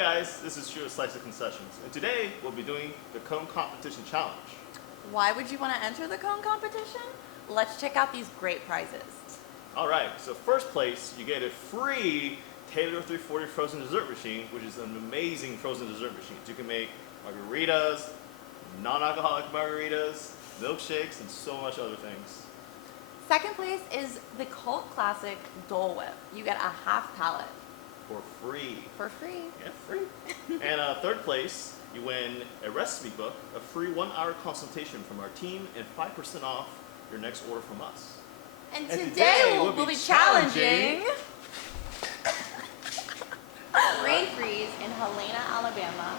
guys, this is Stuart Slice of Concessions, and today we'll be doing the cone competition challenge. Why would you want to enter the cone competition? Let's check out these great prizes. Alright, so first place, you get a free Taylor 340 frozen dessert machine, which is an amazing frozen dessert machine. You can make margaritas, non-alcoholic margaritas, milkshakes, and so much other things. Second place is the cult classic Dole Whip. You get a half pallet. For free. For free. Yeah, free. And third place, you win a recipe book, a free 1-hour consultation from our team, and 5% off your next order from us. And today we'll be challenging Rain Freeze in Helena, Alabama.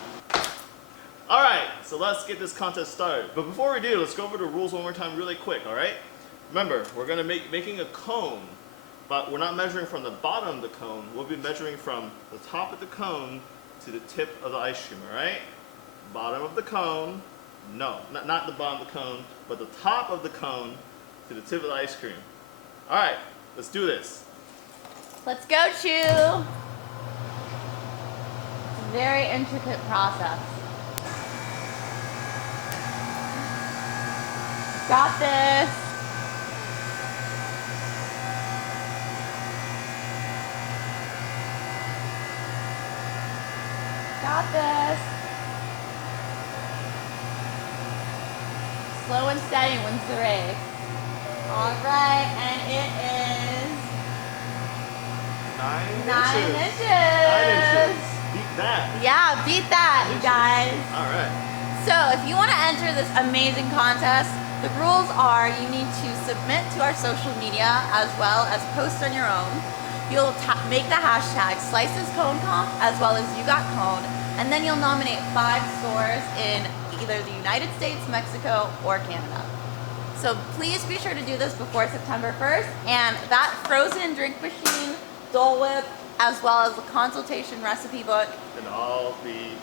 Alright, so let's get this contest started. But before we do, let's go over the rules one more time really quick, alright? Remember, we're going to making a cone, but we're not measuring from the bottom of the cone. We'll be measuring from the top of the cone to the tip of the ice cream, alright? Bottom of the cone, no, not the bottom of the cone, but the top of the cone to the tip of the ice cream. Alright, let's do this. Let's go, Chew! It's a very intricate process. Got this! Got this! Slow and steady wins the race. Alright, and it is 9 9 inches. inches. 9 inches. Beat that. Yeah, beat that, you guys. Alright. So if you want to enter this amazing contest, the rules are you need to submit to our social media as well as post on your own. You'll make the hashtag SlicesConeComp as well as YouGotCone, and then you'll nominate 5 stores in either the United States, Mexico, or Canada. So please be sure to do this before September 1st, and that frozen drink machine, Dole Whip, as well as the consultation recipe book. And all the